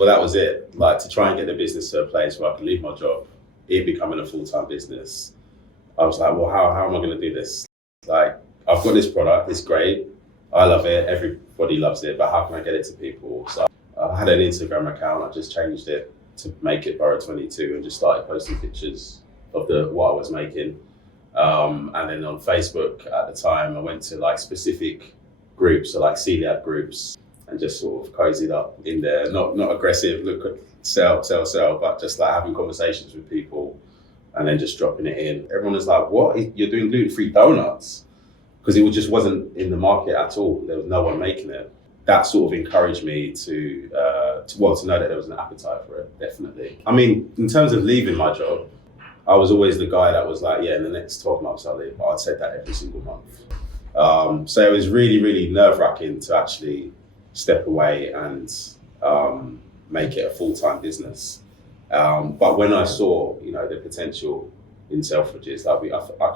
Well, that was it. Like to try and get the business to a place where I could leave my job, it becoming a full-time business. I was like, well, how am I going to do this? Like, I've got this product, it's great. I love it, everybody loves it, but how can I get it to people? So I had an Instagram account, I just changed it to make it Borough 22 and just started posting pictures of what I was making. And then on Facebook at the time, I went to like specific groups, so like celiac groups, and just sort of cozied up in there. Not aggressive, look, sell, but just like having conversations with people and then just dropping it in. Everyone was like, what? You're doing gluten-free donuts? Because it just wasn't in the market at all. There was no one making it. That sort of encouraged me to know that there was an appetite for it, definitely. I mean, in terms of leaving my job, I was always the guy that was like, yeah, in the next 12 months I'll leave. I'd said that every single month. So it was really, really nerve-wracking to actually step away and make it a full-time business. But when I saw, the potential in Selfridges, I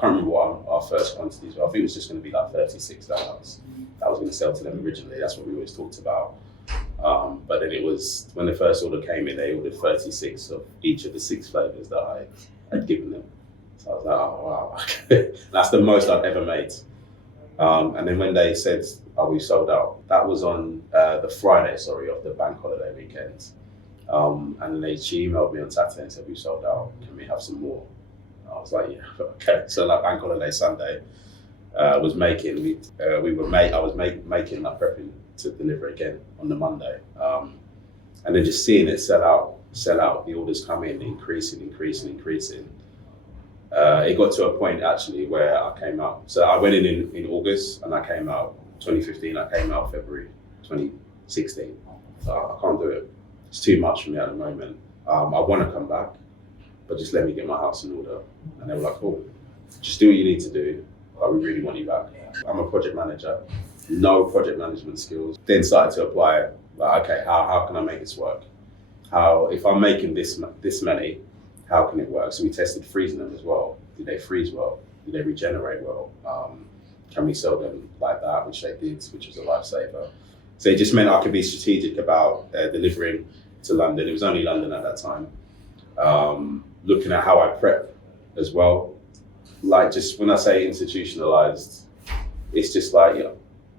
can't remember what our first quantities were. I think it was just going to be like 36 donuts that I was going to sell to them originally. That's what we always talked about. But then it was, when the first order came in, they ordered 36 of each of the 6 flavors that I had given them. So I was like, oh wow, okay. That's the most I've ever made. And then when they said, oh, we sold out, that was on the Friday, of the bank holiday weekend. And then she emailed me on Saturday and said, we sold out, can we have some more? I was like, yeah, okay. So like bank holiday Sunday, was making, I was making like prepping to deliver again on the Monday. And then just seeing it sell out, the orders come in, increasing. It got to a point actually where I came out. So I went in August and I came out 2015, I came out February 2016. So I can't do it. It's too much for me at the moment. I want to come back, but just let me get my house in order. And they were like, cool, just do what you need to do, but we really want you back. I'm a project manager, no project management skills. Then started to apply, like, okay, how can I make this work? If I'm making this many, how can it work? So we tested freezing them as well. Did they freeze well? Did they regenerate well? Can we sell them like that, which they did, which was a lifesaver. So it just meant I could be strategic about delivering to London. It was only London at that time. Looking at how I prep as well. Like, just when I say institutionalized, it's just like,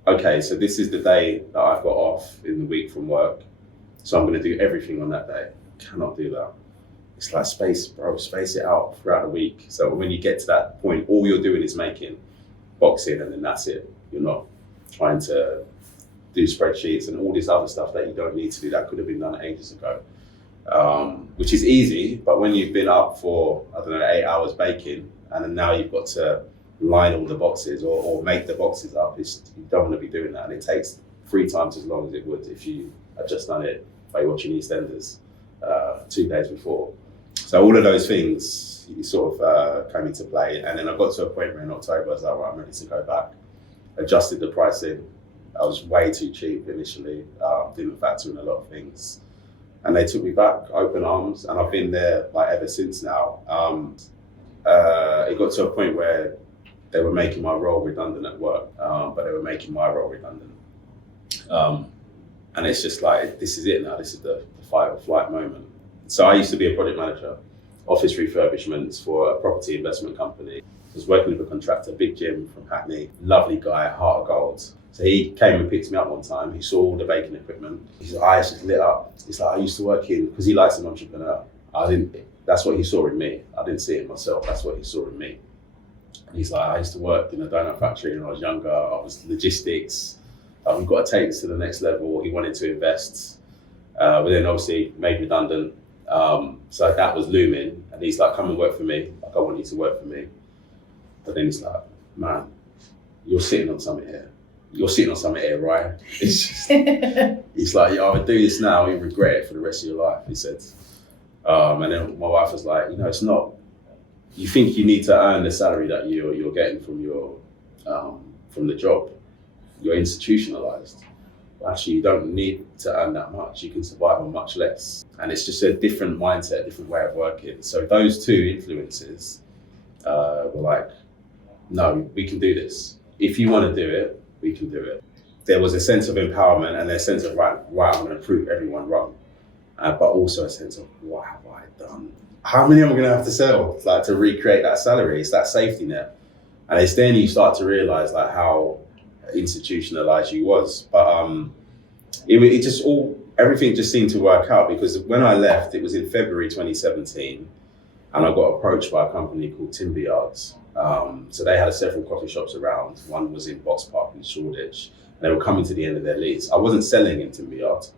okay, so this is the day that I've got off in the week from work. So I'm going to do everything on that day. Cannot do that. It's like space it out throughout the week. So when you get to that point, all you're doing is making, boxing, and then that's it. You're not trying to do spreadsheets and all this other stuff that you don't need to do, that could have been done ages ago. Which is easy, but when you've been up for, 8 hours baking, and then now you've got to line all the boxes or make the boxes up, you don't want to be doing that. And it takes 3 times as long as it would if you had just done it by watching EastEnders 2 days before. So all of those things sort of came into play. And then I got to a point where in October I was like, right, I'm ready to go back. Adjusted the pricing. I was way too cheap initially, didn't factor in a lot of things. And they took me back, open arms, and I've been there like ever since now. It got to a point where they were making my role redundant at work, but they were making my role redundant. And it's just like, this is it now, this is the fight or flight moment. So I used to be a project manager, office refurbishments for a property investment company. I was working with a contractor, Big Jim from Hackney, lovely guy, heart of gold. So he came and picked me up one time. He saw all the baking equipment. His eyes just lit up. It's like, I used to work in, because he likes an entrepreneur. That's what he saw in me. I didn't see it in myself. That's what he saw in me. And he's like, I used to work in a donut factory when I was younger. I was logistics. We've got to take this to the next level. He wanted to invest, but then obviously made redundant. So that was looming. And he's like, come and work for me. Like, I want you to work for me. But then he's like, man, you're sitting on something here. Right? It's just, he's like, you either do this now or you regret it for the rest of your life, he said. And then my wife was like, it's not, you think you need to earn the salary that you're getting from the job. You're institutionalized. But actually, you don't need to earn that much. You can survive on much less. And it's just a different mindset, different way of working. So those 2 influences were like, no, we can do this. If you want to do it, we can do it. There was a sense of empowerment and a sense of, right, I'm going to prove everyone wrong. but also a sense of what have I done? How many am I going to have to sell, like, to recreate that salary? It's that safety net, and it's then you start to realize like how institutionalized you was. But it just everything just seemed to work out, because when I left, it was in February 2017, and I got approached by a company called Timber Yards. So they had several coffee shops around. One was in Box Park in Shoreditch. They were coming to the end of their lease. I wasn't selling in Timber Yards,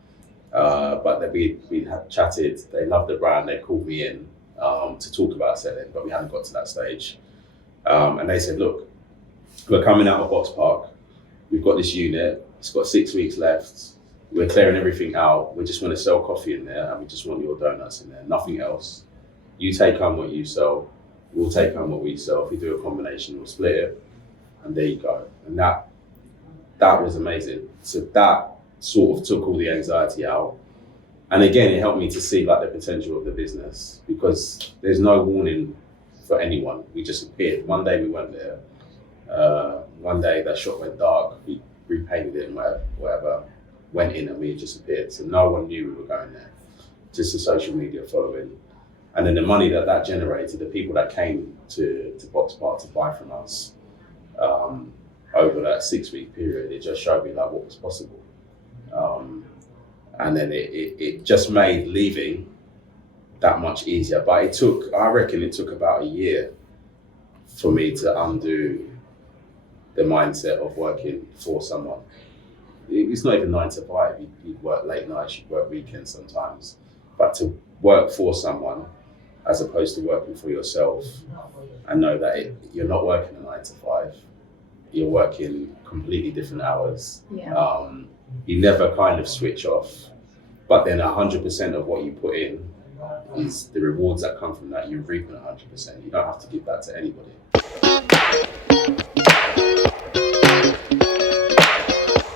but we had chatted. They loved the brand. They called me in to talk about selling, but we hadn't got to that stage. And they said, look, we're coming out of Box Park. We've got this unit. It's got 6 weeks left. We're clearing everything out. We just want to sell coffee in there, and we just want your donuts in there, nothing else. You take home what you sell. We'll take home what we sell. If we do a combination, we'll split it, and there you go. And that was amazing. So that sort of took all the anxiety out. And again, it helped me to see like the potential of the business, because there's no warning for anyone. We just appeared. One day we went there. One day that shop went dark. We repainted it and whatever. Went in and we just appeared. So no one knew we were going there. Just the social media following. And then the money that generated, the people that came to Box Park to buy from us over that 6 week period, it just showed me like what was possible. And then it just made leaving that much easier. But I reckon it took about a year for me to undo the mindset of working for someone. It's not even 9 to 5. You'd work late nights, you'd work weekends sometimes. But to work for someone, as opposed to working for yourself, and know that you're not working a 9 to 5, you're working completely different hours. Yeah. You never kind of switch off, but then 100% of what you put in is the rewards that come from that. You reap 100%. You don't have to give that to anybody.